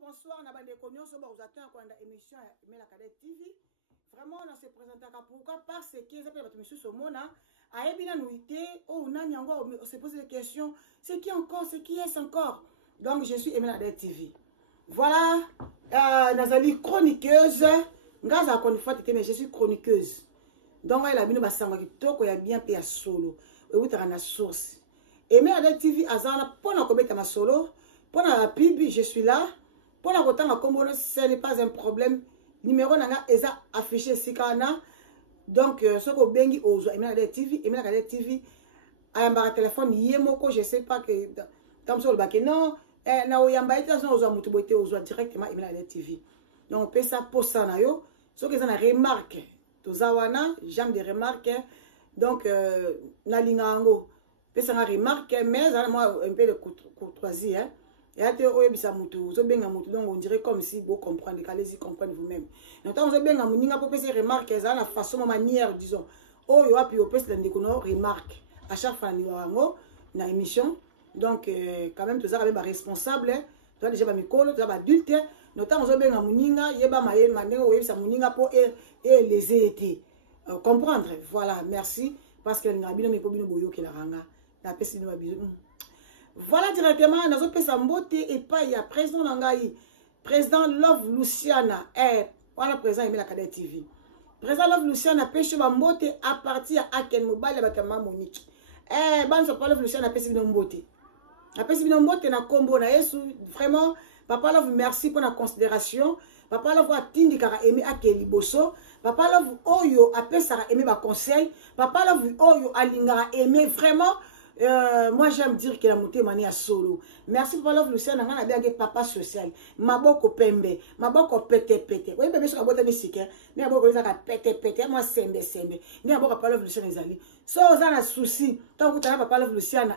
bonsoir, on a des cognos, on vous attend quand on émission la Cadet TV. Vraiment, on se présente pourquoi parce que les appels de monsieur Somona a bien nuité, oh, on se pose des questions, c'est qui encore, c'est qui est encore. Donc, je suis la Cadet TV. Voilà, Nazali chroniqueuse, mais je suis chroniqueuse. Donc, elle a bien bassanga qui toko ya bien payé solo, et vous avez la source. Et la Cadet TV, azana pour la commettre ma solo, pour la pub, je suis là. Pour la route, ce n'est pas un problème. Numéro est affiché ici. Donc, ce que bengi ozo, Emela TV, Emela TV, a un téléphone, yemoko, je ne sais pas que dans le bac, non, na oyamba ite azo ozo mutubote ozo directement Emela TV. Donc, on peut ça pour ça na yo. Ce que ça na remarque, tozawana, j'aime des remarques. Donc, na lingango, peut ça na remarque, mais ça moi un peu de courtoisie, hein. Et à te oyebisa mutu, zo benga mutu, donc on dirait comme si vous comprenez, allez-y comprendre vous-même. Notamment zo benga muninga pour faire remarque, ça la façon, manière, disons. Oh yo api opes la ndikono remarque. À chaque fois ni wango na émission. Donc quand même tout ça avec responsable, toi déjà ba mikolo, toi ba adulte, notamment zo benga muninga, yeba maye mandenge oyebisa muninga pour et les été. Comprendre. Voilà, merci parce que ngabino mekobino boyo ke la ranga. La pesi no biso. Voilà directement, nous avons fait sa beauté et pas il y a président Nangaï, président Love Luciana, voilà président Emela Cadet TV. Président Love Luciana pêche ma beauté à partir à Ken Mobile avec ma Monique. Ban so pas Love Luciana pêche une beauté. La pêche une beauté na combo na yesu vraiment papa Love merci pour la considération. Papa Love a tindi kara aimé à Kelly Bosso. Papa Love oyo a pesa aimé ma conseil. Papa Love oyo a lingara aimé vraiment. Moi j'aime dire que la montée mani à solo. Merci pour l'offre Lucien, on a bien papa social. Maboko pembe, maboko pete. Oui, bébé sur la boîte de musique, mais à beaucoup de pete, moi sembe. Mais à beaucoup de l'offre Lucien les alliés. So, on a un souci. Tant que tu n'as pas l'offre Lucien,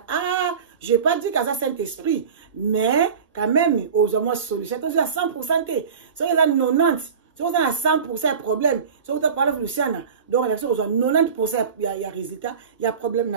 je n'ai pas dit qu'à ça Saint-Esprit, mais quand même, aux hommes solution. C'est à 100%. So, il y a 90. Si vous avez 100% problème, si vous avez parlé de Luciana, donc il y a 90% il y a résultat, il y a problème.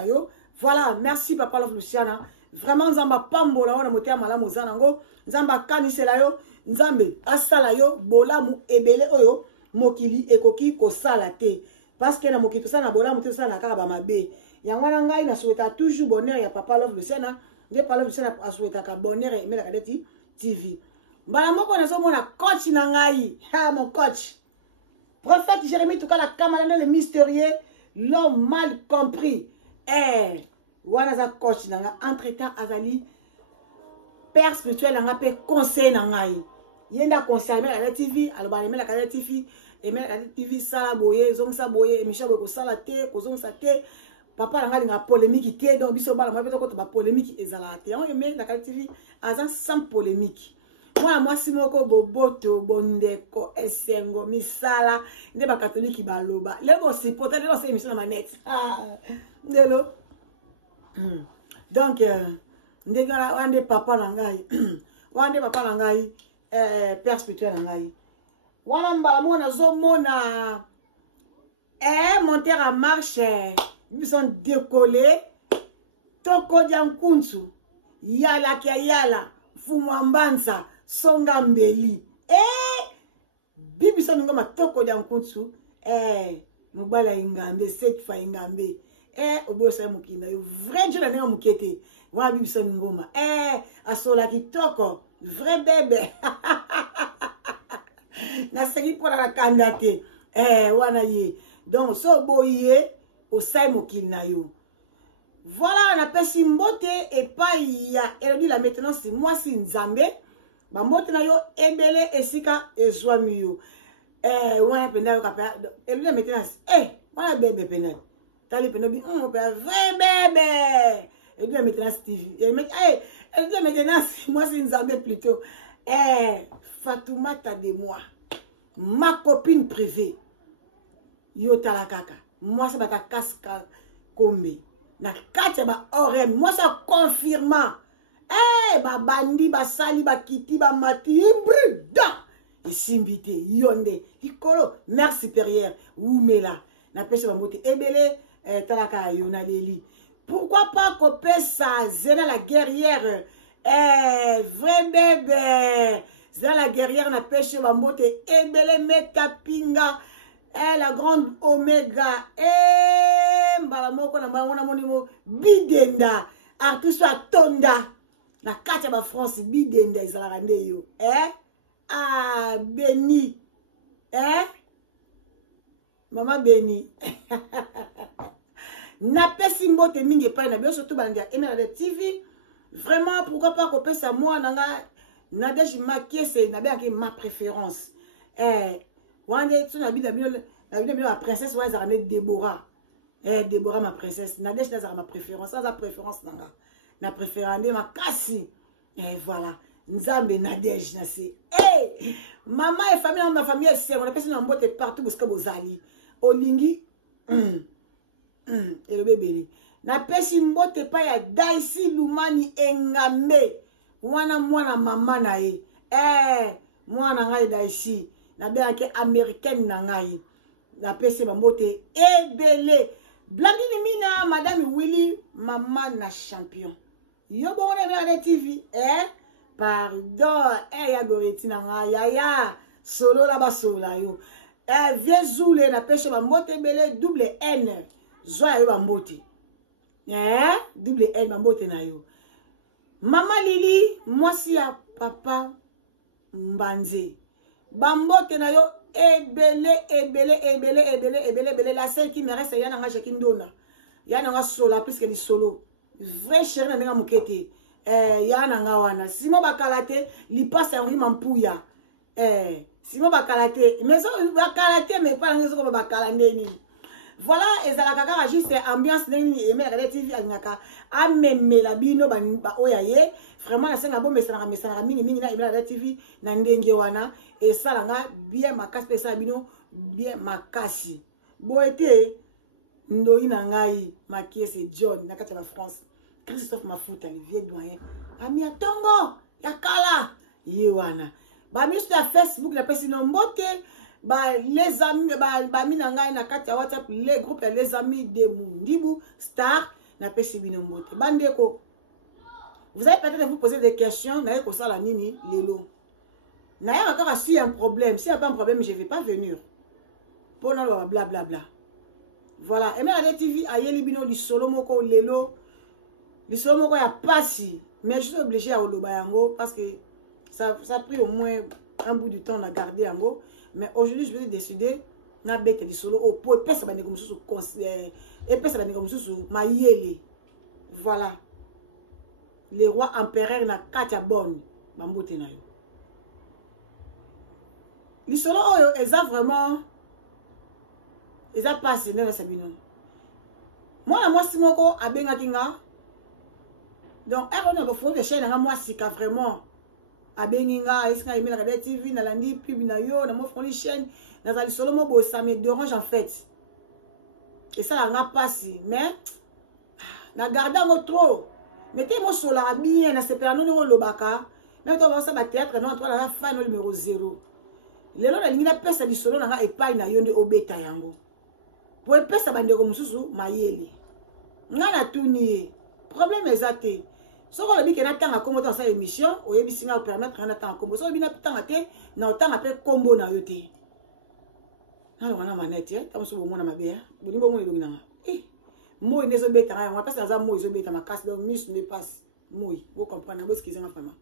Voilà, merci Papa Love Luciana. Vraiment, Nzamba Pambola, on a monté à Malamu Zanango, Nzamba Kaniselayo, Nzambe Asalayo, Bola mu Ebele Oyo, Mokili Ekoki Kosalate. Parce que na Mokito Sana Bola Mokito Sana Karabamabe. Yangwana Ngai na souhaita toujours bonheur, ya Papa Love Luciana. Papa Love Luciana a souhaité bonheur et Emela Cadet TV. Balamoko na somo na coach na ngai. Ha mon coach. Prophète Jérémie tout cas la camarade le mystérieux, l'homme mal compris. Wana za coach na nga entre-temps azali père spirituel nga pe conseil na ngai. Yenda conseil Emela Cadet TV, alobana Emela Cadet TV, Emela Cadet TV sala boye, zongsa boye, emisha boye ko sala te, ko zongsa te. Papa nga linga polémique te donc biso bala moi ko ba polémique ezala te. On Emela Cadet TV azan sans polémique. Moi simoko boboto bondeko esengo misala nde ba catholique baloba lego supporter lego c'est émission na manette ndelo donc ndengala wande papa na ngai père spirituel na ngai wana mbala mona zo mona monter en marche ils sont décollés toko jankunsu yala kia yala fumwambanza songa mbeli bibi so ngoma toko ya nkunsu mobala ingambe setfa ingambe obosa mukinda yo vrai Dieu la nena mukete wa bibi so ngoma asola kitoko vrai bébé na segi pora la kandate wana ye donc so boye osai mukina yo. Voilà, on appelle Simbote et pas ya elodi la maintenant c'est moi si nzambe bambote na yo ebele esika ezwami yo wana penda yo kapa elodi la maintenant wana bébé penda tali penda bi vrai bébé elodi la maintenant TV elodi la maintenant c'est moi si nzambe plutôt Fatoumata de moi ma copine privée yo talakaka moi c'est bata kaska kombe na kati ba ore moi ça confirma ba bandi ba sali ba kiti ba mati brida isimbite yonde ikolo mère supérieure oumela na pese ba mbote ebele talaka yona leli pourquoi pas coper ça zena la guerrière vrai bébé c'est la guerrière na pêche bambote ebele metapinga la grande Oméga mbala moko na bango na monimo bidenda artiste atonda na kati ba France bidenda ezalaka nde yo ah Béni Maman Béni na pesi mbote mingi pa na bio surtout bandia Emerald TV vraiment pourquoi pas qu'on pesa moi nanga Nadège Makiese na bien ma préférence wande tu na bida la princesse ouais ça Déborah Déborah ma princesse Nadège ça ma préférence ça préférence nanga na préférande ma kasi voilà Nzambe Nadège na c'est maman et famille ma famille c'est on a passé dans mbote partout parce que bozali olingi et le bébé na pesi mbote pa ya Daisy Lumani Engambe wana mwana mama na ye mwana ngai Daisy na bien américaine na ngai na pesi mbote ebele Blandine Mina madame Willy maman na champion yo bon on est TV pardon ya goreti na ngai ya solo la basola yo viezoule na pesi mbote ebele double N Zoa yo bambote double L bambote na yo Mama Lili mwasi ya papa Mbanze bambote na yo ebele la seule qui me reste yana nga Jekindona yana nga sola plus que ni solo vrai chéri na nga mukete yana nga wana simo bakalate li passe Henri Mampuya simo bakalate mais ça bakalate mais pas ngezo ko bakalande ni voilà ezalaka kaka juste ambiance nini Emerald TV alingaka amemela bino ba oya ye vraiment na senga bombe sana mingi na Emerald TV na ndenge wana esalanga bien makasi pesa bino bien makasi boete ndoi na ngai Makiese John na kati ya France Christophe Mafuta le vieux doyen ami atongo ya kala ye wana ba mi sur Facebook na pesi no mbote les amis minanga na kati ya WhatsApp les groupes les amis de Mundibu Star na pesi binombote bandeko vous avez peut-être vous poser des questions na ko sala nini lelo na ya encore si un problème s'il y a pas un problème je vais pas venir pour na bla bla bla voilà Emerald TV ayeli bino li solo moko lelo li solo moko ya pasi mais je suis obligé à oloba yango parce que ça a pris au moins un bout de temps à garder yango. Mais aujourd'hui, je vais décider na bête de solo au pot et ça va négocier sous conseil et ça va négocier sous maïeli. Voilà. Les rois empereurs na katia bonne bambote na yo. Les solo ils ont vraiment ils ont passé dans sabino. Moi simoko abenga kinga. Donc on a besoin de chaîne na moi sika vraiment abenginga esinga Emerald TV na landi pub na yo na mo foni chaîne na zali solo mo bo ça me dérange en fait et ça la nga passi mais na garda ngo trop mettez mo sola bien na sepela no ngo lobaka même to ba ça ba théâtre non toi la fin no numéro 0 lelo na lingi na pesa di solo na nga epai na yo nde obeta yango po pesa bandeko mususu mayele nga na tuni problème ezate so ko lobi ke na tanga kombo dans sa émission oyebisi nga permettre na tanga kombo so lobi na tanga te na tanga pe kombo na yo te na wana manete ta musu bo mona mabe bolimbo mo elongi nanga moi nezo beta nga parce que za moi zo beta makasi donc mus ne passe moi vous comprenez vous excusez-moi vraiment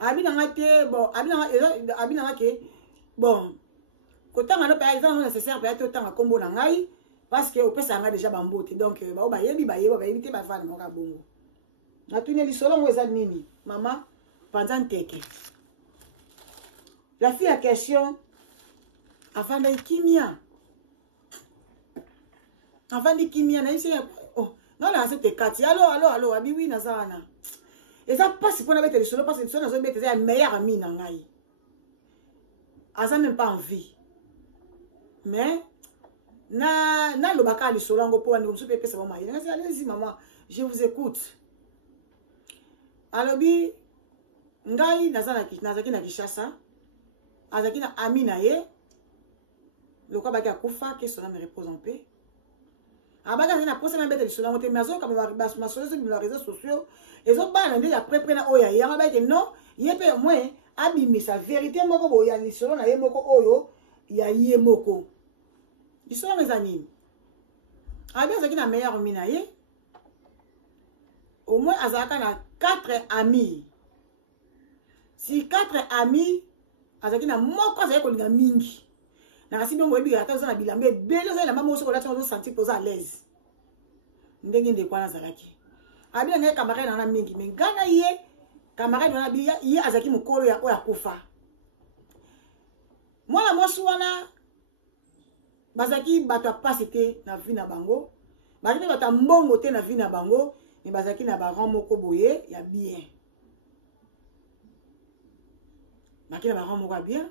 abina nga te bon abina nga ke bon ko tanga no par exemple nécessaire pe to tanga kombo na ngai parce que opesa nga déjà bambote donc ba yebi te ba fana mo ka bongo na tuni lisolo mo eza nini maman pendant teke la fille a question avant de kimia na ici oh non là c'était Kati allo abi oui na zana et ça passe pour na bête lisolo parce que lisolo na zo bête c'est meilleur ami na ngai asa même pas envie mais na lobaka lisolo ngo po andi ko pepe sa mama ina allez-y maman je vous écoute. Alobi ngai nazaki na Kishasa azaki na ami na ye le quoi baki akufa que cela me repose en paix abaka na posa na bête de cela monte mazo comme ma sur les réseaux sociaux et autres bana ndé après prena oya ya ba que non yé pe moi abimisa vérité moko boya lisolo na ye moko oyo ya ye moko lisolo mes amis abi azaki na meilleur ami na ye au moins azalaka na 4 amis si 4 amis azalaki na moko azalaki kolinga mingi nakasi bongo oyebi ata oza na bilamba ebele oza elamba moko soki olati ozosentir mpo oza à l'aise ndenge ndeko wana azalaki abi na ye camarade na mingi me ngana ye camarade wana bi ye azalaki mokolo ya oyo akufa mwana mwasi wana bazalaki bato ya pasi te na vie na bango bazalaki mpe bato ya mbongo te na vie na bango me bazalaki na baran moko boye ya bien bazalaki na baran moko ya bien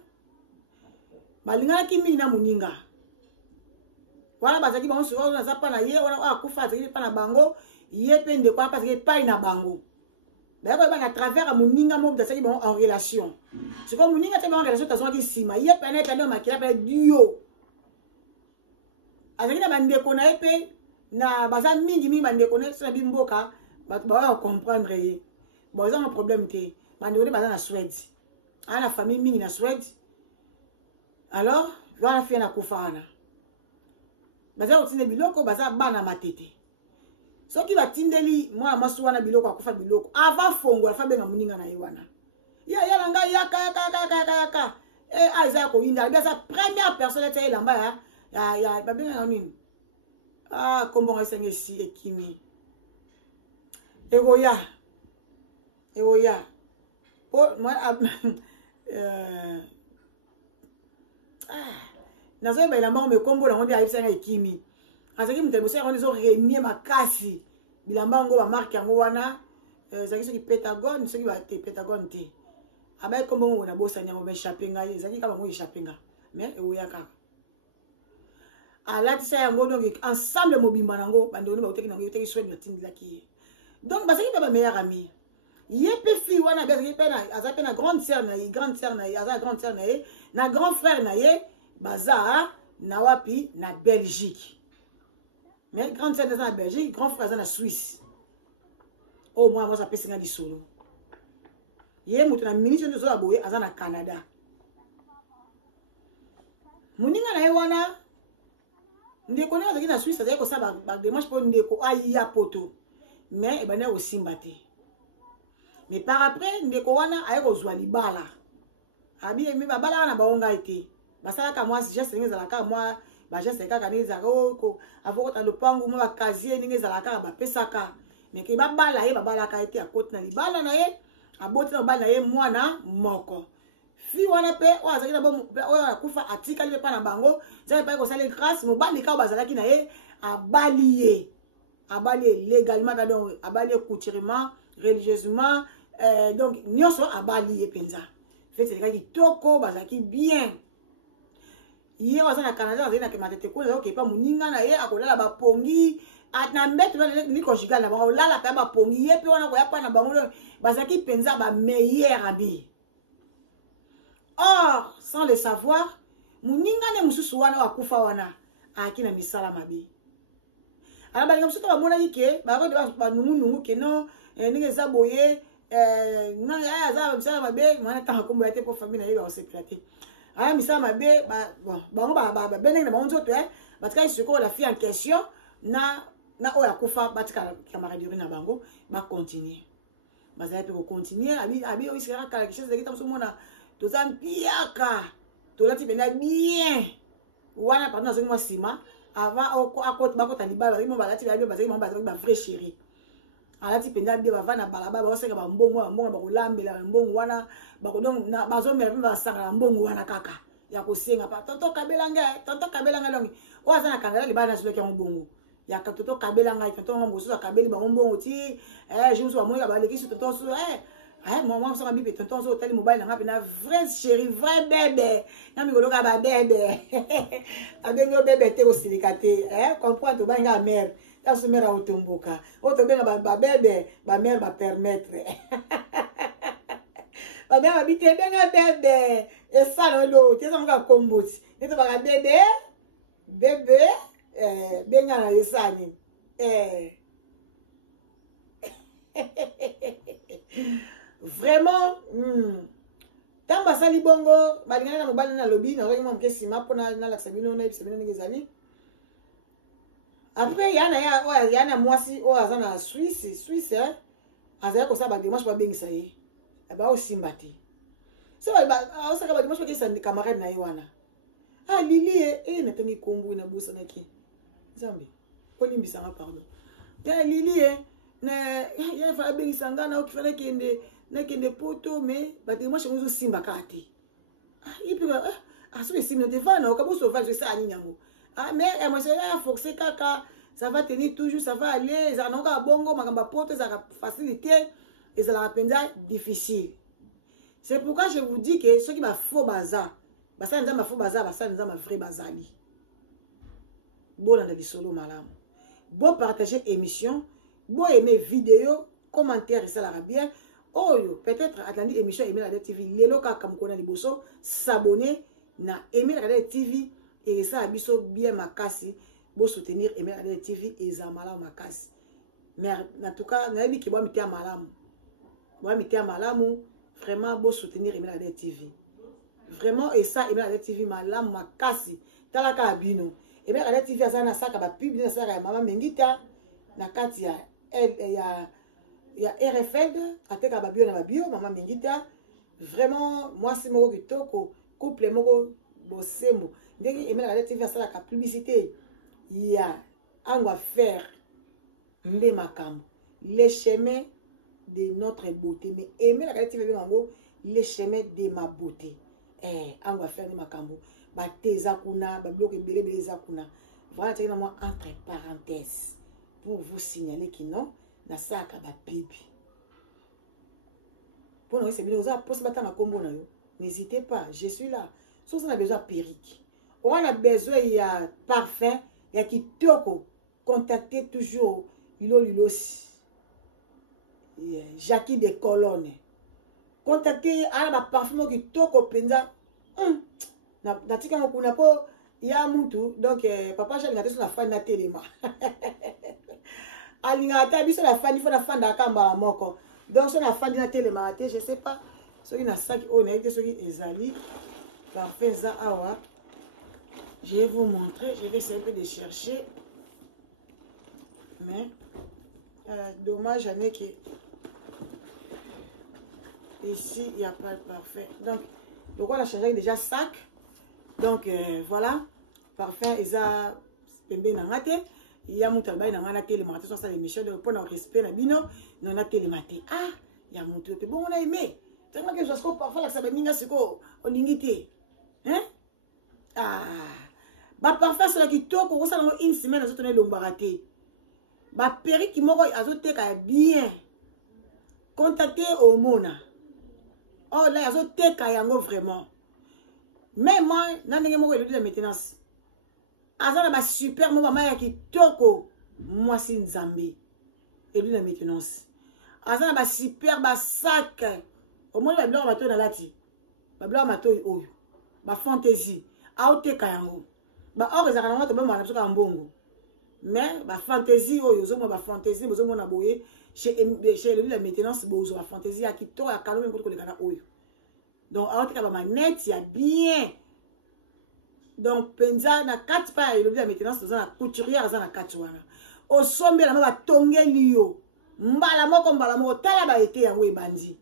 balinganaki mingi na moninga wana bazalaki bango soki oyo naza mpa na ye wana oyo akufa azalaki mpa na bango ye mpe ndeko wana mpe azalaki epai na bango bayaki koyeba na travers ya moninga moko bazalaki bango en relation sikoyo moninga te bango en relation tazwaki nsima ye pene pene makila pene dio azalaki na bandeko na ye mpe na baza mingi mingi bandeko na ye so na bimboka bato bawaya comprendre ye bon eza na problème te bandeko te baza na Suède aa na famille mingi na Suède alors wana fie na kufa wana baza kotinda biloko baza bana matete soki batindeli mwana mwasi wana biloko akufa biloko ava fongola fa benga moninga na ye wana yala ngai yaka eza ya koyinda abi aza première personne ete elamba ya babengaka nini kombongo esenge esi ekimi egoya po nazoyeba elamba ngo mekombo nango nde ayebisanga ekimi azalaki moto liboso yango nde ezorenie makasi bilamba yango bamarke yango wana ezalaki soki Pentagon soki bate Pentagon te abaye kombo ngo na bosani yango baéchappe ngai ezalaki kaka bango échappe nga mais ewoya kaka alatisa yango donc ensemble mobimba nango bandeko bauteki nango yoteki Suède batindelaki ye donc bazalaki mpe bameilleur ami ye mpe fille wana azalaki mpe aza mpe na grande sœur na ye aza grande sœur na ye na grand frère na ye baza na wapi na Belgique mais grande sœur aza na Belgique grand frère aza na Suisse au moins moi apesi nga lisolo ye moto na ministre nde ozoya boye aza na Canada moninga na ye wana ndeko ne azalaki na Suisse azalaki kosala badémarche mpo ndeko aya poto mais ebandaki kosimba te mais par après ndeko wana aye kozwa libala abi emi babala wana bango ngai te basalaka mwa geste ndenge ezalaka mwa bageste kaka ndenge ezalaka avokota lopangu mwa bakazie ndenge ezalaka kaka bapesaka mais ke babala ye babalaka ye te akoti na libala na ye aboti na mobali na ye mwana moko fi wana mpe oyo azalaki na oyo akufa atikali mpe mpa na bango nzambe mpe kosala grâce mobali kaka bazalaki na ye abali ye légalement donc abali ye coutureusement religieusement donc nyonso abali ye mpenza fete elekaki kitoko bazalaki bien ye oyo aza na Canada azalaki na kematete kuna azalaki okepa moninga na ye akolala bapongi na mbete ni conjugal na bango olala mpe bapongi ye mpe wana koya mpa na bango bazalaki mpenza bameilleur ami. Or, sans le savoir, moninga ne mususu wana wakufa wana aki na misala mabe. Ala balinga mususu bamona yike bako de banungu ke no ndenge za boye na ya za misala mabe mwana tanga kombo ya te po famille na ye ba separaté. Ala misala mabe bango ba benenge na bango nzoto batika isoko la fille en question na oya kufa batika camaraderie na bango ba continuer. Bazali pe ko continuer abi o isera kala quelque chose de kita musumona toza mpiaka tolati pena bien wana pardon azongi mwa sima avant akoti bakota libala bazali mo balati babi bazali mo bazali ba vrai chéri alati pena bien bava na balaba baoseka bambongo bakolambela mbongo wana bakodong na bazomela mpe basanga na mbongo wana kaka ya kosenga pa tonto kabelanga longi oyo aza na kangala libala na soki yango bongo ya tonto kabelanga tonto ngo mosusu akabeli bango mbongo ti jour amoni balekisi tonto so moi ça m'a dit tonton so tel mobile na ngapena vrai chéri vrai bébé na mi koloka ba bébé abengo bébé te osilikate comprendre to banga mère ta so mère automboka o to benga ba bébé ba mère ba permettre ba mère habite benga bébé et ça lo te so nga komboti et to ba bébé benga na yesani vraiment basali bongo balingana na mobali na lobby na roki moke sima pona na la sabino na sabino ngezali après yana mwasi o azana Suisse hein azaya ko sa ba dimanche ba bengisa ye ba o simbati so ba o sa ka ba dimanche ba kisa ndi camarade na yiwana lili na tangi kombu na busa na ki Zambi ko limbisa nga pardon ya lili na ya fa bengisa ngana o kifana kende na kende poto mais ba dimanche mo zo simba kati ipi aso simba te va na o ka bo sauvage ça ani nyango mais moi c'est là forcer kaka ça va tenir toujours ça va aller ça n'onga bongo makamba poto ça va faciliter et ça la penza difficile. C'est pourquoi je vous dis que ceux qui va faux bazar ça nza ma faux bazar ça nza ma vrai bazali bon dans les solo malamu bon partager émission bon aimer vidéo commentaire ça la bien oyo peut-être attendre émission aimer la TV lelo kaka mkona liboso s'abonner na aimer la TV et ça abiso bien makasi bo soutenir aimer la TV et za malamu makasi mais en tout cas na bi ki bo mitia malamu vraiment bo soutenir aimer la TV vraiment et ça aimer la TV malamu makasi talaka abino aimer la TV azana saka ba pub na saka ya mama Mengita na kati ya RFL ateka ba bio na ba bio mama Mengita vraiment moi c'est moko kitoko couple moko bosembo ndenge aimer la TV asala ka publicité ya angwa faire nde makambo les chemins de notre beauté mais aimer la TV bango les chemins de ma beauté angwa faire nde makambo ba teza kuna ba bloc ebele bele za kuna voilà c'est moi entre parenthèses pour vous signaler que non na saka ba pipi pour nous c'est bien oza poste batanga kombo na yo n'hésitez pas je suis là si on a besoin de perruque on a besoin il y a parfum il y a kitoko contactez toujours Lilosi Jackie de Colonne contactez à la parfum kitoko penza na tika kuna po ya mutu donc papa j'ai regardé sur la fin de la télé alingata biso la fin il faut la fin d'akamba moko donc sur la fin de la télé je sais pas ce qui na sac honnête ce qui ezali parfait za awa je vais vous montrer je vais essayer de chercher mais dommage n'est que ici il n'y a pas de parfait donc on a changé déjà sac donc voilà parfait eza pembe na ngate il y a mon travail na ngana télé matin ça l'émission de pour respect na bino non na télé matin il y a mon truc bon on a aimé tellement que je suis parfois là ça va ninga siko oningité hein ba parfait c'est là qui toque on ça une semaine azo tourner lombaraté ba péri qui moko azo teka bien contacter au mona oh là azo teka yango vraiment même moi nandenge moko elodi la maintenance azana ba super mo mama ya kitoko moi si nzambe elodi la maintenance azana ba super ba sac au moins ba blanc bato na lati ba blanc mato oyo ba fantaisie aoteka yango ba or ezaka na moto ba mwana soka mbongo mais ba fantaisie oyo zo mo ba fantaisie bozo mona boye chez elodi la maintenance bozo ba fantaisie ya kitoko ya kalome ko koleka oyo donc aoteka ba manette ya bien donc penza na kati pa elodi la maintenance za na couturière za na kati wana o sombe la ba tongeli yo mbala moko tala ba été yango ebandi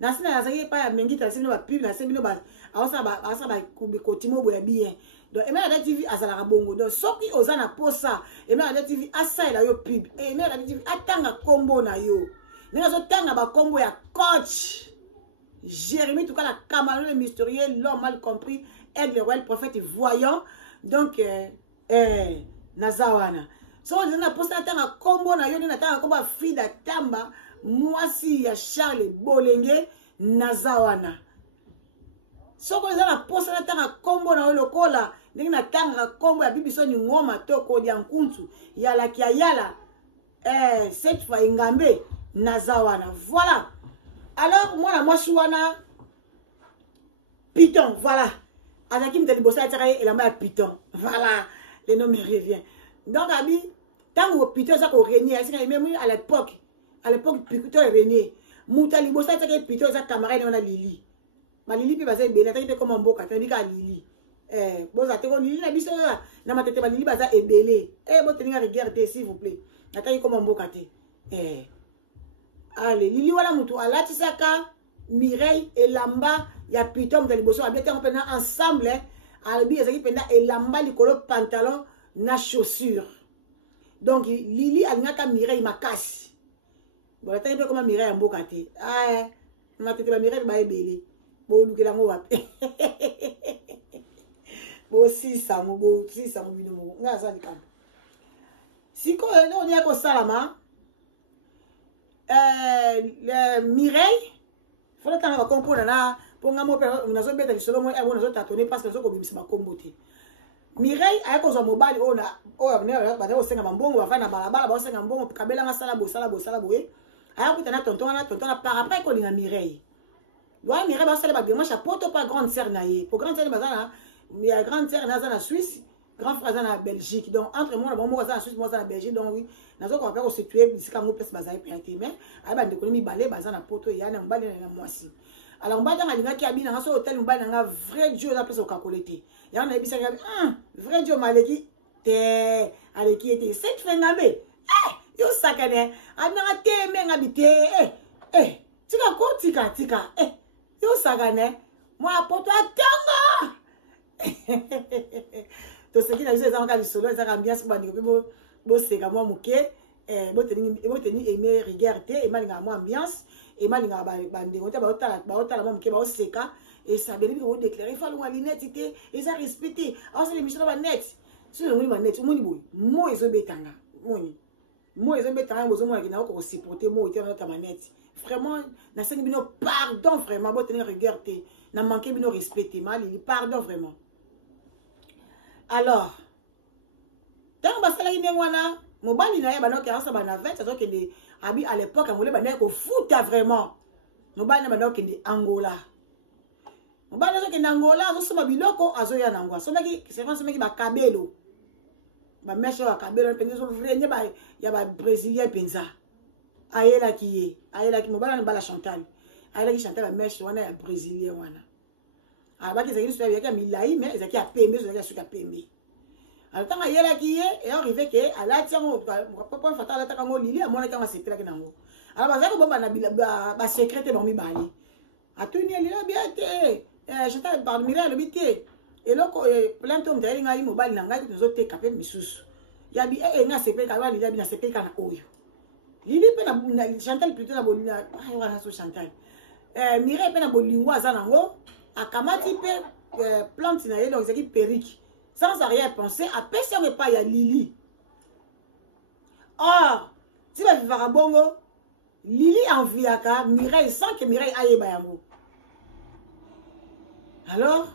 na sina na zaki pa ya Mengita sino ba pub na sino ba asa ba kotimo bo ya bien donc Aimer la TV azala ka bongo donc soki oza na posa Aimer la TV asa ela yo pub Aimer la TV atanga kombo na yo ninga zo tanga ba kombo ya coach Jérémie tout cas la Cameroun le mystérieux l'homme mal compris aide le royal prophète voyant donc nazawana so on a posté atanga kombo na yo na tanga kombo Frida Tamba mwasi ya Charles Bolenge nazawana so ko za posté atanga kombo na yo lokola ndenge na tanga kombo ya bibiso ni ngoma toko ya nkuntu ya la kia yala cette fois ingambe nazawana voilà. Alors, moi, la mochouana, Python, voilà. Anakim de Libosa, et la main Python. Voilà, le nom me revient. Donc, Abi, tant que Python, ça qu'on régnait, même à l'époque, Python est régné. Mouta Libosa, Python, ça camarade, on a Lili. balili pe baza ebele ataki pe koma mboka te bika lili boza te ko lili na biso na matete balili baza ebele boteninga rigueur te s'il vous plaît ataki koma mboka te allez lili wala mutu alatisaka Mireille elamba ya piton de liboso abete on pena ensemble albi ezaki penda elamba likolo pantalon na chaussure donc lili alingaka Mireille makasi bon ataki pe koma Mireille mboka te matete ba Mireille ba ebele bo lukela ngo wapi bo sisa mo bino mo ngaza likamba siko on ya ko salama Mireille faut que on comprendre na ponga mo pe nazo beta lisolo mo nazo tatone parce que nazo ko bimisa makombo te Mireille ayako zo mobali ona abne ba zo senga mbongo bafana balabala ba senga mbongo kabela nga sala bo ayako tana tonton par après ko linga Mireille Loa Mireille ba sala ba démarche poto pas grande sœur na ye pour grande sœur bazana ya grande sœur na za na Suisse grand frère za na Belgique donc entre moi na bon za na Suisse moi za na Belgique donc oui nazo ko pa ko situer bisika mo place bazai pété mais ay ba ndeko mi balé baza na poto ya na mbali na mwasi alors mbali nga linga ki abina ngaso hotel mbali nga vrai Dieu la place au kakolete ya na ebisa ga vrai Dieu maleki te aleki était cette fengabe yo sakane abina te menga bite tika yo sakane moi poto atanga to ce qui na biso za lisolo za ambiance ba ndiko bo seka moi muke boteni aimer regarder et malinga moi ambiance et malinga ba ndeko te ba otala moi muke ba oseka et ça bien ko déclarer fa longa linette te et ça respecter alors c'est l'émission ba net sur le moni net moni boy moi ezo betanga moi ezo betanga bozo moi ki na ko supporter moi te na ta manette vraiment na sengi bino pardon vraiment boteni regarder na manquer bino respecter mal il pardon vraiment. Alors, tant que basala ine wana, mobali na ye banoki asa bana 20 azo kende abi à l'époque amole bana ko foot vraiment. Mobali na banoki kende Angola. Mobali azo kende Angola azo soma biloko azo ya na ngwa. Someki c'est vraiment someki ba kabelo. Ba mesho ba kabelo penza so vrenya ba ya ba brésilien penza. Ayela ki mobali na bala Chantal. Ayela ki Chantal ba mesho wana ya brésilien wana. Abaki zaki so ya milai mais zaki a pembe so zaki suka pembe. Alors tant ayela ki et arrivé que ala tiamo papa fatala ta kango lili amona kama sepela ke nango. Alors bazako bomba na ba secrétaire ba mi bali. Atuni lila biate Chantal par Mireille le bité et loko plein tom d'ailleurs ngai mobile na ngai tuzo te kapé misusu. Ya bi nga sepela ka lili na sepela na oyo. Lili pe na Chantal plutôt na bolina wana so Chantal. Mireille pe na bolingwa za nango. Akamati pe plante na ye donc c'est qui perruque sans arrière penser après ça me pas ya Lili. Or si va vivre bongo Lili enviaka Mireille sans que Mireille aille bayango. Alors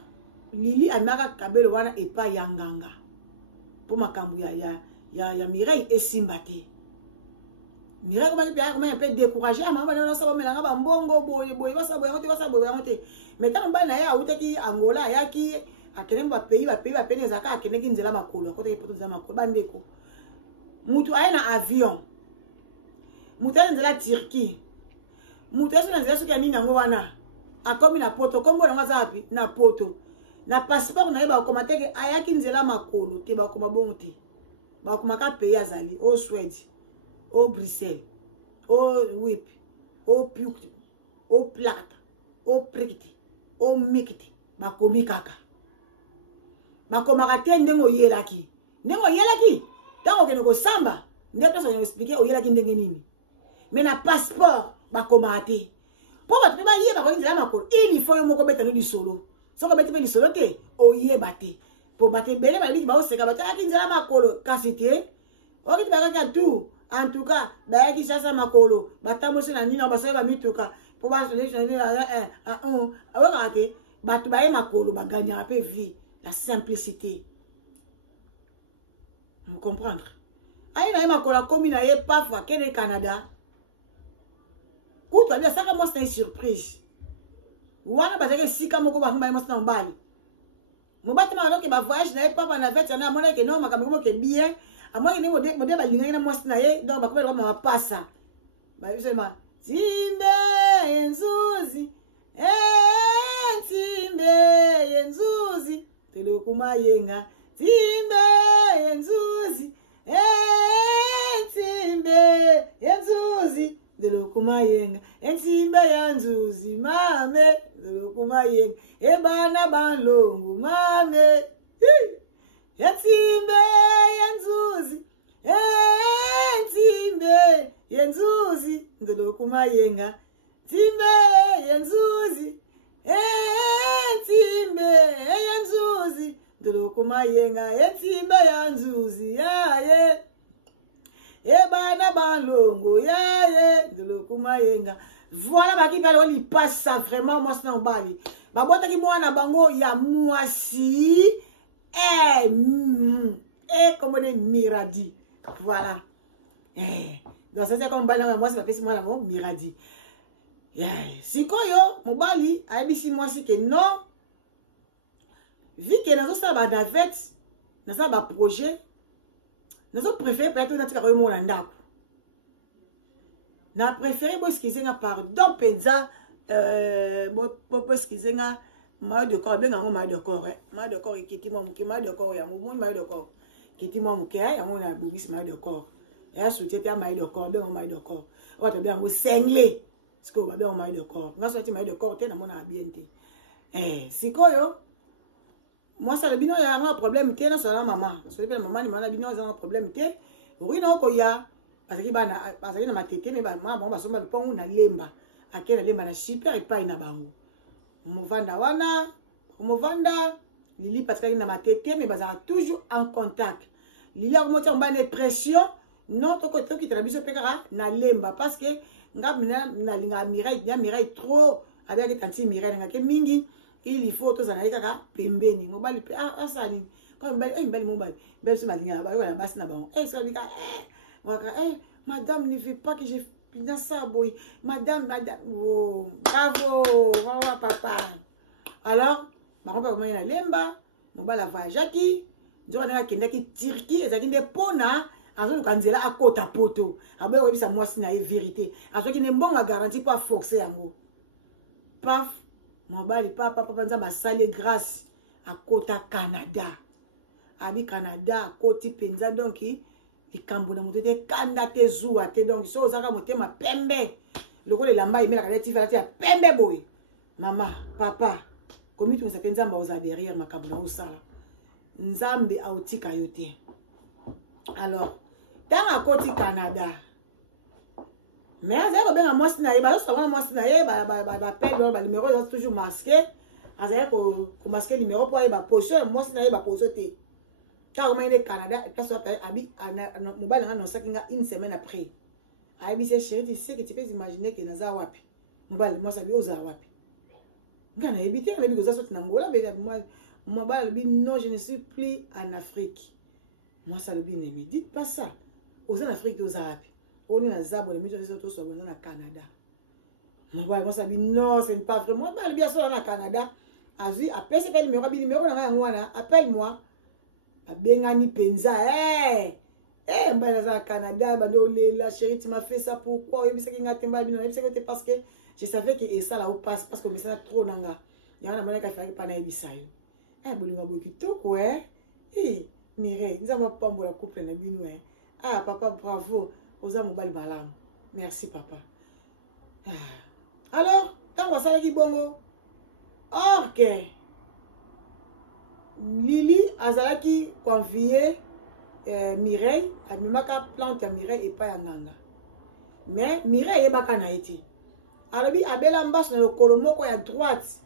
Lili amaka kabelo wana et pas yanganga pour makambu ya Mireille et Simbate. Mireille comment un peu découragé maman na ça va melanga ba mbongo boye basa boye mais tant ba na ya utaki Angola ya ki akene ba pays peneza ka akene ki nzela makolo akote poto nzela makolo bandeko mutu aina avion mutu aina nzela Turquie mutu aina nzela suka nini ngo wana akomi na poto kombo na ngazapi na poto na passeport na yeba komateke ayaki nzela makolo te ba koma bonte ba koma ka pays azali au Suède au Bruxelles au whip au puke au plate au prikiti au mikiti bakomi kaka bakomaka te ndengo yelaki tango kene ko samba ndeko so expliquer oyelaki ndenge nini mais na passeport bakomaka te po ba teba yeba ko nzela makolo il faut yo moko beta no lisolo soko beta pe lisolo te oyeba te po bate bele ba liki ba oseka bata ki nzela makolo kasi te okiti bakaka tout en tout cas bayaki sasa makolo batamosi na nini ba soyeba mituka po ba awakake batu baye makolo baganya pe vie la simplicité. Vous comprendre? Aïe na makolo komi na ye parfois kene Canada. Kuto bien ça comme c'est une surprise. Wana bazake sika moko ba ngba mosna mbali. Mobati ma loke ba voyage na ye papa na vete na mona ke no makambo ke bien. Amwa ni mode ba linga na mosna ye donc ba ko ba passa. Ba yusema Simbe enzuzi Ndelokuma yenga. Timbe yenzuzi. Timbe yenzuzi. Ndelokuma yenga. Timbe yenzuzi. Mame. Ndelokuma yenga. Ebana banlongu. Mame. Timbe yenzuzi. Timbe yenzuzi. Ndelokuma yenga. Timbe yenzuzi. Timbe yenzuzi. Ndelokuma yenga. Timbe yenzuzi. Yaye. Ebana banlongo. Yaye. Ndelokuma yenga. Voilà baki pale on y passe ça vraiment moi c'est bali. Ba bota ki mwana bango ya mwasi. Comme on est miradi. Voilà. Donc ça c'est comme bali moi c'est pas pesi mwana bango miradi. Sikoyo mobali ayebisi mwasi ke non. Vu que nazo sa ba navette, nazo ba projet, nazo préféré peut-être na tika ko mo na ndako. Na préféré bo skizenga pardon penza bo skizenga ma de corps benga ngo ma de corps ma de corps ikiti mo muke ma de corps ya mo ma de corps kiti mo muke ya ngo na bubisi ma de corps ya soutien ya ma de corps benga ma de corps o to benga ngo sengle siko ba benga ma de corps ngaso ti ma de corps te na mo na bien te sikoyo moi ça le bino ya un problème te na so na maman so le maman ni mana bino za un problème te oui non ko ya parce que na matete me ba mama ba somba pongu na lemba akela lemba na super epai na bango movanda wana movanda lili parce que na matete me baza toujours en contact lili a remonté en bas de pression non to ko ki trabiso pekara na lemba parce que ngabina na linga mirai trop avec tanti mirai ngake mingi il faut to zana kaka pembeni mobali asani comme bali mobali belle se malinga ba wala basi na bango ça bika madame ne veut pas que je dans ça boy madame oh bravo papa alors ma papa comment il a lemba mobala va jaki ndio na kenda ki Turquie ezaki nde pona azo kanzela akota poto abe webisa mwasi na vérité azo ki ne mbonga garantie pas forcer yango paf mobali papa nzamba sale grâce akota Canada abi Canada koti penza donc ikambo na moto te kanda te zuwa te donc so zaka motema pembe lokole lamba imela kala ti fala ti pembe boy mama papa komi tu sapenza mba oza derrière makambo na osala nzambe autika yote alors tanga koti Canada mais azako benga mwasi na ye ba so ba mwasi na ye ba pelle ba numéro est toujours masqué azako ko masquer numéro pour ba position mwasi na ye ba position te. Car au Canada, mobile une semaine après. Abi c'est chérie, tu sais que tu peux imaginer que naza wapi. Mobile moi ça bi oza wapi. Ngana ebité na bi goza soti na Angola, mais mobile bi non, je ne suis plus en Afrique. Moi ça le bi ne me dites pas ça. Aux en Afrique oza wapi. On est na zabo les médias autres sont dans le Canada. Mobile moi ça bi non, c'est pas vrai. Moi bien bien sur na Canada. Azi appelle ce numéro na ngwana, appelle-moi. Abengani penza mbana za Canada bando la chérie tu m'as fait ça pourquoi yebisa ki ngate mba bino yebisa que parce que je savais que ça là au passe parce que ça trop nanga yana mona ka faki pana yebisa yo bolinga boki toko Mireille nzama pambola couple na bino papa bravo oza mobali malamu merci papa alors tango sala ki bongo OK Lili azalaki confié Mireille amimaka plante ya Mireille et pas ya nganga mais Mireille ebaka na eti alobi abela mbaso na kolomoko ya droite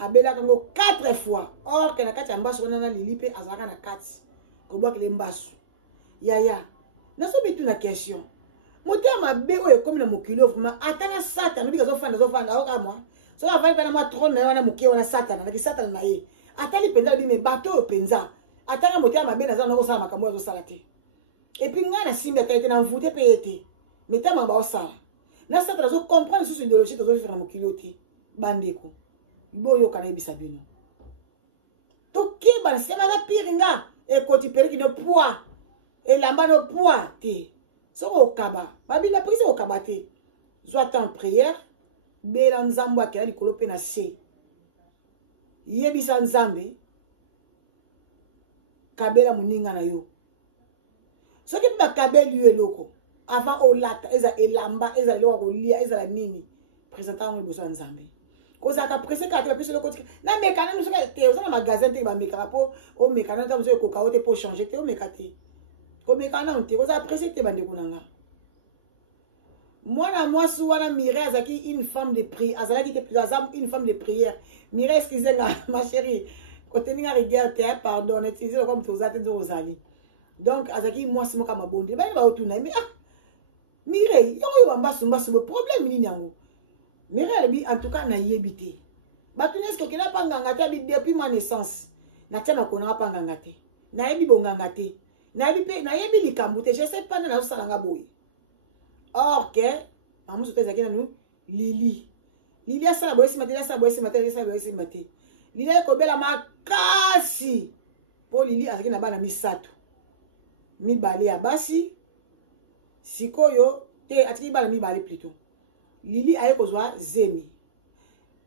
abela kango 4 fois or que na kati ya mbaso na Lili pe azalaka na kati ko bwa kile mbaso yaya naso bitu na question motema be oyo comme na mokilo vraiment atana satan lobi kazo fanda oka moi so la vai na ma trône na wana mokio na satan na ki satan na ye atali penza bi me bateau penza atanga motia mabe na zana ko sala makambo ya sala te et puis ngana simba ka ete na mvute pe ete metama ba osala na sata zo comprendre sur idéologie to zo vivre mo kiloti bandeko boyo kana ebisa bino to kiba sema na piringa e koti periki no poids et lamba no poids te so okaba babi la prise okaba te zo attend prière bela nzambo akela likolo pe na se yebisa nzambe kabela moninga na yo soki mpe bakabeli yo eloko avant olata eza elamba eza eloko kolia eza la nini présenta yango liboso ya nzambe kozalaka presse kaka te bapesi eloko tika na mekana mosoki te oza na magasin te bamekaka mpo omekana ta mosoki ekoka o te mpo changer te omeka te komekana nano te kozala presse te bandeko na nga mwana mwasi wana Mireille azalaki une femme de prière azalaki te aza une femme de prière Mireille excusez nga ma chérie koteni nga rigueur te pardon utilisé le comme toza te nzo ozali donc azalaki mwasi moka mabondi bani baotuna mais ah Mireille yango yo mbasumba problème nini yango Mireille alobi en tout cas nayebi te batuni eske okenda mpa nganga te abi depuis ma naissance natia makonanga mpa nganga te nayebi bonganga te nayebi likambo te je sais pas nana osalanga boye or que amuso te ezalaki nanu Lili asala boye nsima te asala boye nsima te asala boye nsima te Lili ekobela makasi mpo Lili azalaki na bana misato mibale ya basi sikoyo te atiki bana mibale plutôt Lili aye kozwa zemi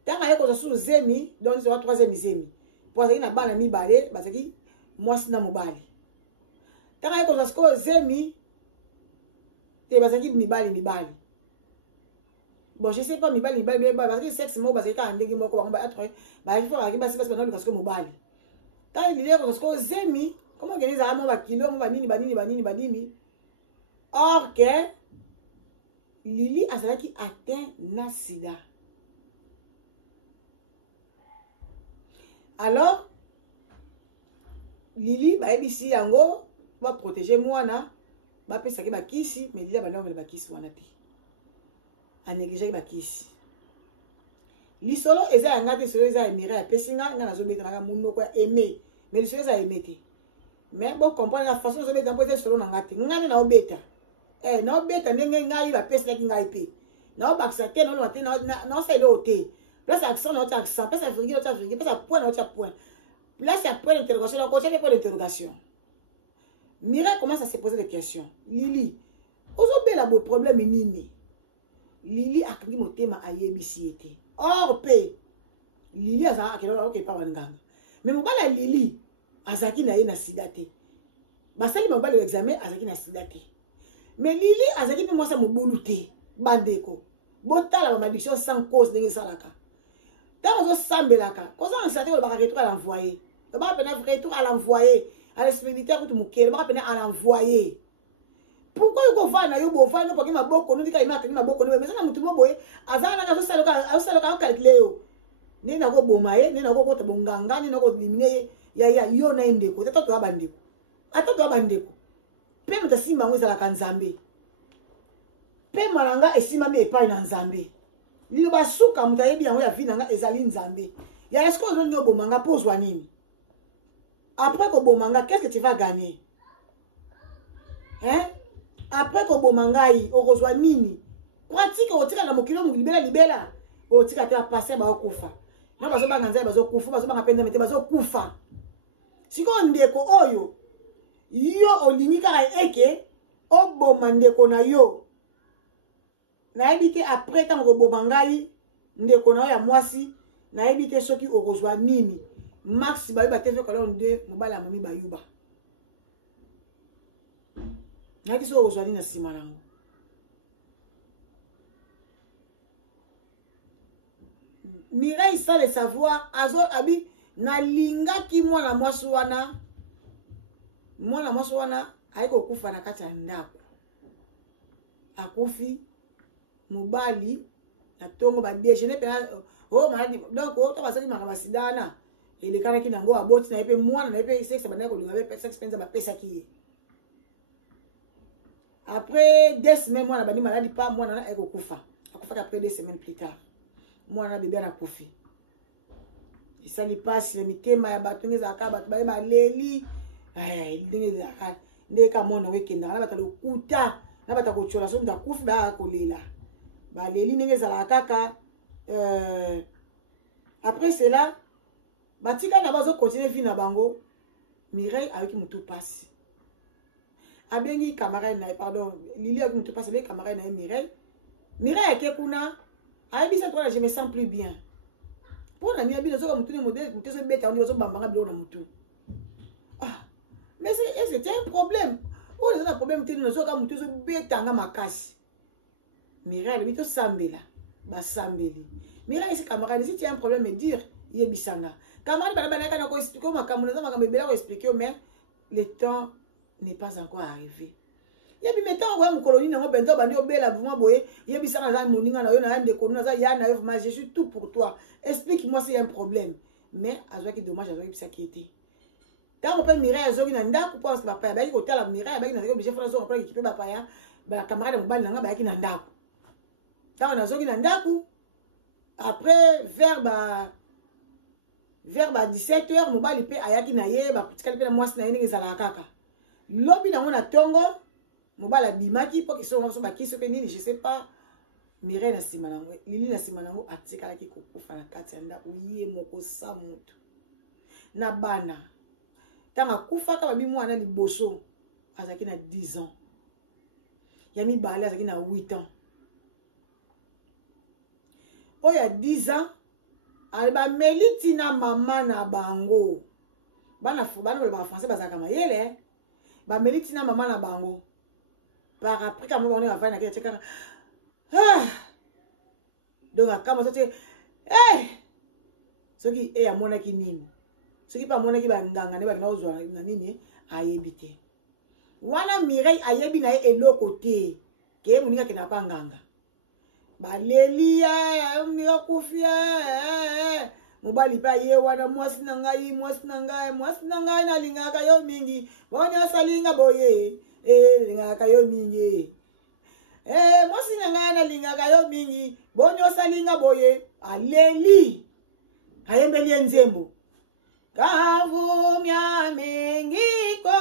ntango aye kozwa susu zemi donc zwa troisième zemi mpo azalaki na bana mibale bazalaki mwasi na mobali ntango aye kozwa sikoyo zemi te bazalaki mibali bon je sais pas mibali parce que sexe moko bazalaki kaka ndenge moko bango baatre bazalaki fo bazalaki basi banoluka sikoyo mobali ntango Lili kozwa sikoyo zemi komo okende ezalaka mo bakilo mo banini or que Lili azalaki atteint na sida alors Lili bayebisi yango baprotéger mwana bapesaki bakisi mais Lili abanda komela bakisi wana te anégligeaki bakisi lisolo eza yanga te lisolo eza ya Mireille apesi nga nazobetanaka monoko ya aimé mais lisolo eza aimé te mais bocomprendre la façon ozobeta mpo eza solo na nga te nga nde naobeta naobeta ndenge ngai bapeselaki ngai mpe naobakisa te naoloba te naosala eloko te place accent naotia accent place virgule naotia virgule place point naotia point place ya point d'interrogation nakotiaki point d'interrogation Mireille commence à se poser des questions Lili ozobela bo problème nini Lili akangi motema ayebisi ye te or mpe Lili azalaki akepa banganga mais mobali ya Lili azalaki na ye na sida te basali mobali ya examen azalaki na sida te mais Lili azalaki mpe mwasi mobulu te bandeko botala bamadiction sans cause ndenge esalaka ntango ozosambelaka kozangisaka te olobaka retour à l'envoyer lobaka pena retour à l'envoyer à l'espirituel kutu mokele lobaka pena à l'envoyer pourquoi okofana na yo bofana opangi maboko nondika ima akangi maboko nobe mais na mutu moboye azalaka azosalaka akalkile yo ndenge nakoboma ye ndenge nakokota bonganga ndenge nakolimine ya yo na ye ndeko ata toya bandeko mpe moto asimba yango ezalaka nzambe mpe malanga esimami epai na nzambe liloba suka moto ayebi yango ya vi na nga ezali nzambe ya eske ozongi obomanga mpo ozwa nini après kobomanga qu'est-ce que tu vas gagner après koboma ngai okozwa nini pratique otika na mokilo libela otika te apase baokufa na bazobanga nzai bazokufa bazobanga mpe nzambe te bazokufa sikoyo ndeko oyo yo olingi kaka eke oboma ndeko na yo nayebi te après ntango koboma ngai ndeko na yo ya mwasi nayebi te soki okozwa nini max bayuba te fekala nde mobali ya mami bayuba nayebi soki okozwa nini na nsima nango Mireille sans le savoir abi nalingaki mwana mwasi wana ayi kokufa na kati ya ndako akufi mobali na tongo badejeuner pena maladi donc oto basali makambo sida wana elekanaki nango aboti na ye mpe mwana na ye mpe sexe bandaki kolinga mpe sexe mpenza bapesaki ye après 2 semaines mwana bandi maladi pa mwana na ekokufa akufaki après 2 semaines plus tard mwana bebe anakufi esali pasi na mitema ya bato ndenge ezalaka bato baye baleli ndenge ezalaka ndenge ka mwana ngo ekendaka na bato lokuta na bato akotshola so mutu akufi baya kolela baleli ndenge ezalaka kaka après cela batika na bazokontinue vi na bango Mireille ayoki mutu pasi abengi camarade na ye pardon Lili ayoki mutu pasi abengi camarade na ye Mireille ake kuna ayebisa towana je me sens plus bien mpo na nini abino soka mutu ne modele mutu ezobeta ndi bazobambanga biloko na mutu Mais c'était un problème. Oh, c'est un problème. Tu nous as comme tous bétanga makasi. Mireille, bito sambela. Ba sambeli. Mireille, c'est camarade. Si tu as un problème, me dire, yebisanga. Camarade, banaka na ko expliquer ma camarade, ma camarade expliquer, mais le temps n'est pas encore arrivé. Yebi mettons ouais mon colonie nango bento bandi obela vraiment boye yebi ça na moninga na yo na ndeko na za ya na yo vraiment je suis tout pour toi. Explique-moi s'il y a un problème. Mais azwa ki dommage azwa ki ça qui était. Quand on peut Mireille azwa ki na ndako pense papa ba ki kotala Mireille ba ki na ko obligé faire ça on peut équiper papa ya ba camarade mobali nanga ba ki na ndako. Quand on azwa ki na ndako après vers 17h mobali pe ayaki na ye ba tikali pe na mwasi na ye ndenge ezala kaka. Lobi nango na tongo mobala bimaki po kiso ngaso bakiso pe nini je sais pas. Mireille na sima nango Lili na sima nango atikala ki kokufa na kati ya ndako ye moko sa mutu na bana tanga kufa ka babi mwana liboso azaki na 10 ans ya mibale azaki na 8 ans oyo ya 10 ans alba meliti na mama na bango bana ba français bazaka mayele ba meliti na mama na bango par après quand on va faire na kaka donc akama sote soki amona ki nini soki pa mona ki banganga ne ba na ozwa na nini ayebite wana Mireille ayebi na eloko te ke muninga kena pa nganga balelia muninga kufia mobali pa ye wana mwasi na ngai na lingaka yo mingi bona salinga boye lingaka yo mingi mwasi na ngai na lingaka yo mingi bonyo salinga boye aleli ayembeli enzembo kavumya mingi ko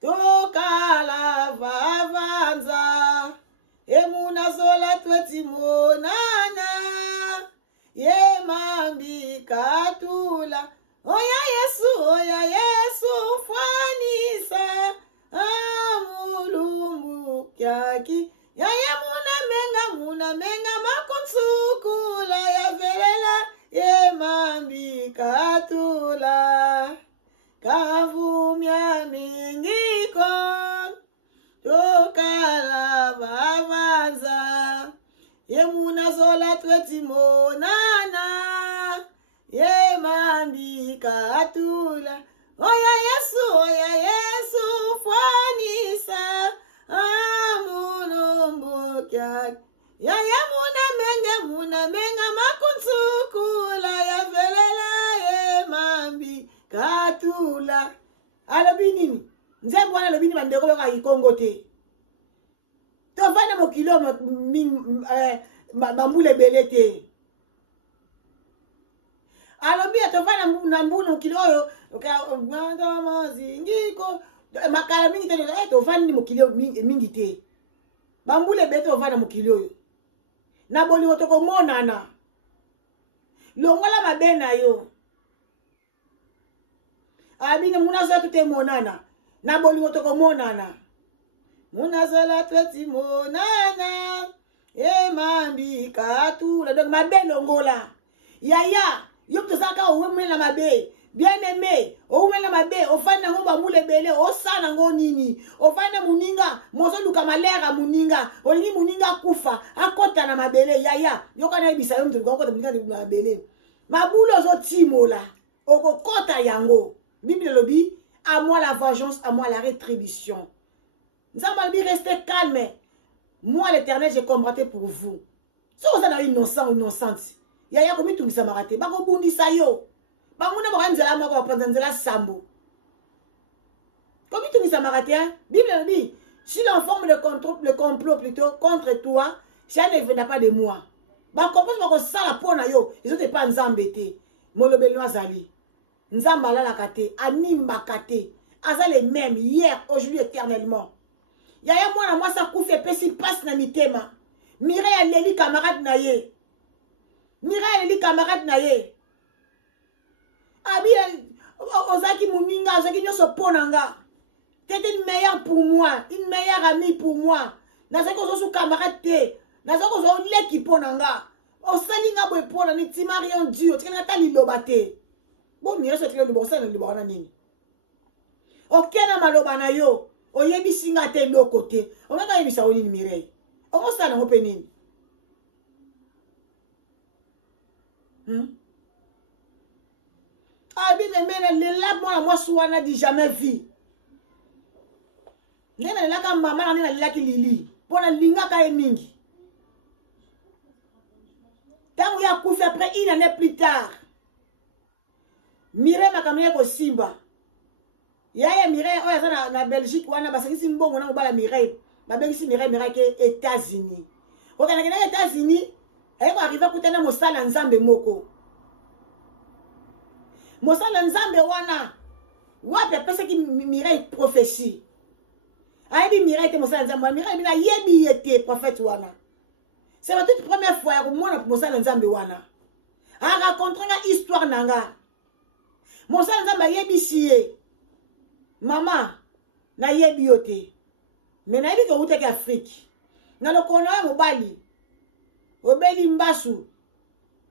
tokala vavanza emuna zola twetimonana ye mambi katula oya Yesu fanisa amulumbu kyaki yaya muna menga makunsukula ya velela ye mambi katula kavumya mingiko tokala babanza ye muna zola twetimonana ye mambi katula oya Yesu fanisa amulumbu kyaki yaya muna menga makunsukula ya velela ye mambi katula alobi nini nzembo wana alobi nini bandeko baka ikongo te tovanda mokilo bambula ebele te alobi atovanda na mbula mokilo oyo mazingiko makala mingi te tovandi mokilo mingi te bambula ebele te tovanda mokilo oyo na bolingo tokomonana longola mabe na yo abine munazola tutemonana na bolingo tokomonana munazola twetimonana mambi katula donc mabe longola yaya yo tozaka owemela mabe bien aimé owemela mabe ofanda ngo bambula ebele osana ngo nini ofanda muninga mozoluka malera muninga olingi muninga kufa akota na mabele yaya yoka na ebisa yo mtu ngoko muninga na mabele mabulo ozotimola okokota yango Bible lobi à moi la vengeance à moi la rétribution nzamba bi restez calme moi l'Éternel j'ai combattu pour vous si vous êtes innocent ou innocente yaya komi tungisa marate bako bundisa yo bamuna bakanzela mako bapanza nzela sambo komi tungisa marate hein Bible lobi si l'on forme le complot plutôt contre toi ça ne viendra pas de moi bakompose bako sala pona yo ils ont pas nzambe te molobelo azali nzamba alalaka te animbaka te aza le même hier aujourd'hui éternellement yaya mwana mwasi akufi epesi mpasi na mitema Mireille aleli camarade na ye abi ozaki muninga ozaki nyonso mpo na nga tete une meilleure pour moi une meilleure amie pour moi nazaki ozosu camarade te nazaki ozoleki mpo na nga osali nga boye mpo na ni ti marion dio tikali nga ta liloba te bon Mireille sotikeli liboka osala liloba wana nini okena maloba na yo oyebi singa te loko te onanga yebisa onini Mireille okosala ngo pe nini abine mena lela mwana mwasi wana di jamais vu nena lelaka mama na nena lelaki lili mpona lingaka ye mingi ntango ya kufi après une année plus tard Mireille makambo ye kosimba yaya Mireille oyo aza na Belgique wana basangisi mbongo na mobala Mireille babengisi Mireille ke États-Unis okendaki na États-Unis ayeko arrive kutana mosala nzambe moko mosala nzambe wana wapi apesaki Mireille prophétie ayebi Mireille te mosala nzambe wana Mireille bina yebi ye te prophète wana c'est la toute première fois ya komona mosala nzambe wana aracontranga histoire nanga mosala nzambe ayebisi ye mama nayebi yo te me nayebi ke outaki Afrique na lokolo na ye mobali obeli mbasu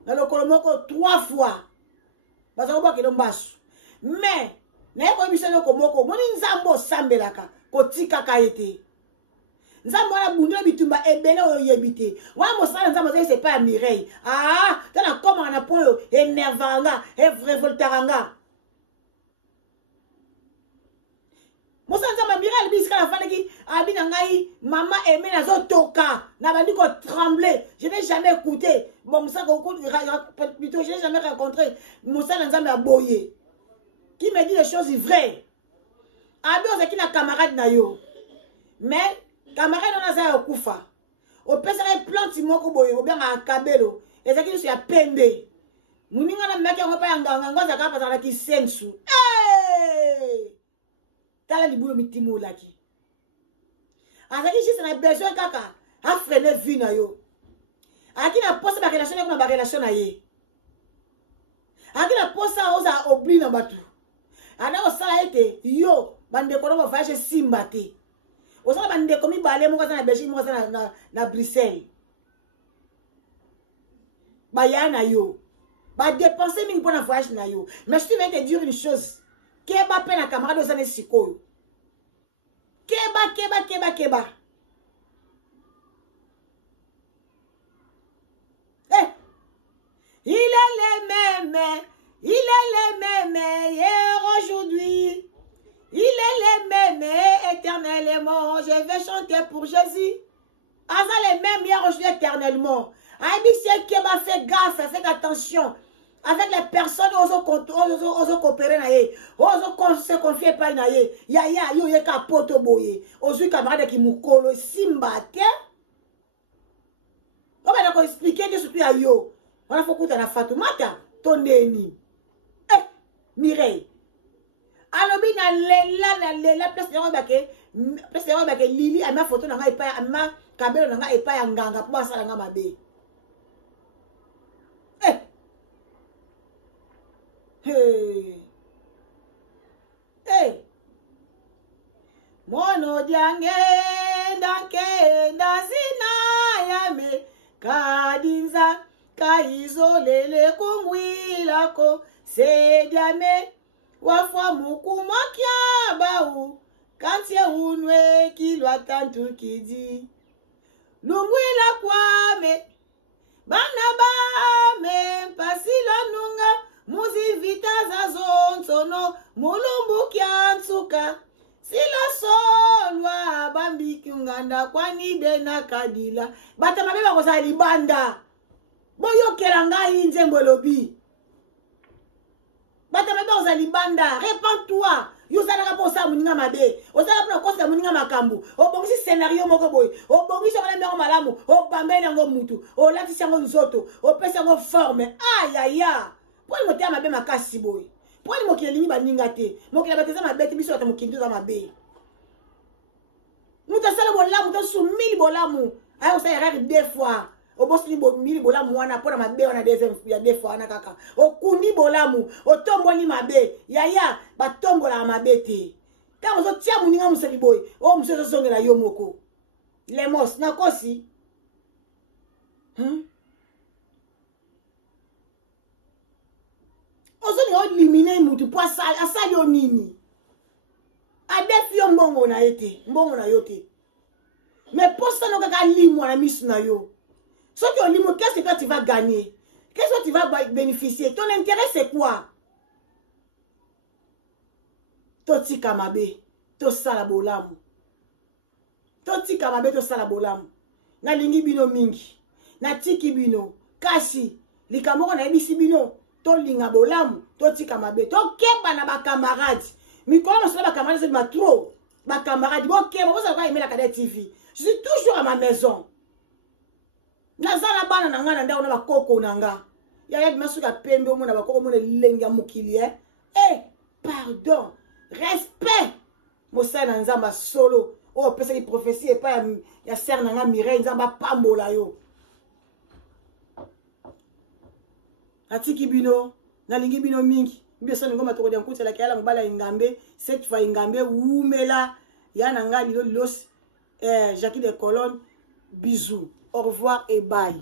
na lokolo moko 3 fois baza kobakela mbasu me naye koyebisa eloko moko moni nzambe osambelaka kotikaka ye te nzambe wana bundela bitumba ebele oyo oyebi te wana mosala nzambe ozali sepa ya Mireille tana komaka na po oyo enervanga erevoltaka mosala nzambe Mireille bisika nafandaki abi na ngai mama eme nazotoka na bandi ko trembler je n'ai jamais écouté bon mosala plutôt je n'ai jamais rencontré mosala nzambe aboye qui me dit les choses vraies abi ozaki na camarade na yo mais camarade wana aza ya okufa opesaka plante moko boye obianga kabelo ezalaki nyonso ya pembe moninga na meki yango mpa ya nganga ngo azalaka apazalaki sensu tala libulo mitima olaki azalaki juste na besoin kaka afrene vie na yo azalaki na posa barelation yako na barelation na ye azalaki na posa oza obli na bato ana osala ete yo bandeko na bavoyage simba te osala bandeko mibale moko aza na Belgique moko aza na Bruxelles baya na yo badepense mingi mpo na voyage na yo mais tu vais te dire une chose keba pe na camarade ozane sikoyo keba il est le même hier aujourd'hui il est le même éternellement je vais chanter pour Jésus aza le même hier aujourd'hui éternellement ayebi c'est keba fait gaffe faites attention avec les personnes ozo coopérer na ye ozo se confier pas na ye ya yo ye ka poto boye ozui camarade ki mukolo simba te on va donc expliquer que surtout ya yo on faut kuta na Fatoumata tondeni Mireille alobi na lela place yango bake lili ama photo na ngai pa ama kabelo na ngai epa ya nganga po basala nga mabe mono diange danke ndazina yame kadinza kaizolele kungwilako sediame wafwa mukumwakia bau kantie unwe kilwa tantu kidi lumwila kwame bana bame pasilo nunga muzi vita za zonsono mulumbu kyansuka silo solwa bambiki nganda kwani bena kadila bata mabe bakosa libanda boyokela ngai nzembo lobi bata mabe bakosa libanda répands-toi yozalaka po osala moninga mabe ozala mpona kosa moninga makambo obongisi scénario moko boye obongisi yango na mbyango malamu obambeli yango mutu olatisi yango nzoto opesi yango forme ayaya poni motema mabe makasi boye poni mokili elingi baninga te mokili bato eza mabe te biso bata mokili toza mabe mutu asala bolamu tosumili bolamu aya kosala erreur 2 fois obosili mili bolamu wana mpona mabe wana ya 2 fois wana kaka okundi bolamu otomboli mabe yaya batombolaka mabe te ntango ozotia moninga mosali boye oyo mosu ezozongela yo moko lemos nakosi ozolinga olimine mutu po asali yo nini adefi yo mbongo na ete mbongo na yo te mais posa no kaka limwa na misu na yo soki olimo qu'est-ce que tu vas gagner qu'est-ce que tu vas bénéficier ton intérêt c'est quoi totika mabe tosala bolamu totika mabe tosala bolamu nalingi bino mingi natiki bino kasi likamoko na yebisi bino tolinga bolamu totika mabe tokeba na bakamarade mikolo mosusu bakamarade ma trop bakamarade bokeba bozala kwa Emela Cadet TV je suis toujours à ma maison nazala bana na nga na ndako na bakoko na nga yaya bimasuka pembe omona bakoko mona lengi ya mokili pardon respect mosala na nzamba solo oyo pesaki prophétie epa ya sere na nga Mireille nzamba pambola yo atiki bino nalingi bino mingi biso ningo matoko dia nkutela kala ngobala ingambe cette fois ingambe umela ya na nga lilo lilos Jackie de Colonne bisous au revoir et bye.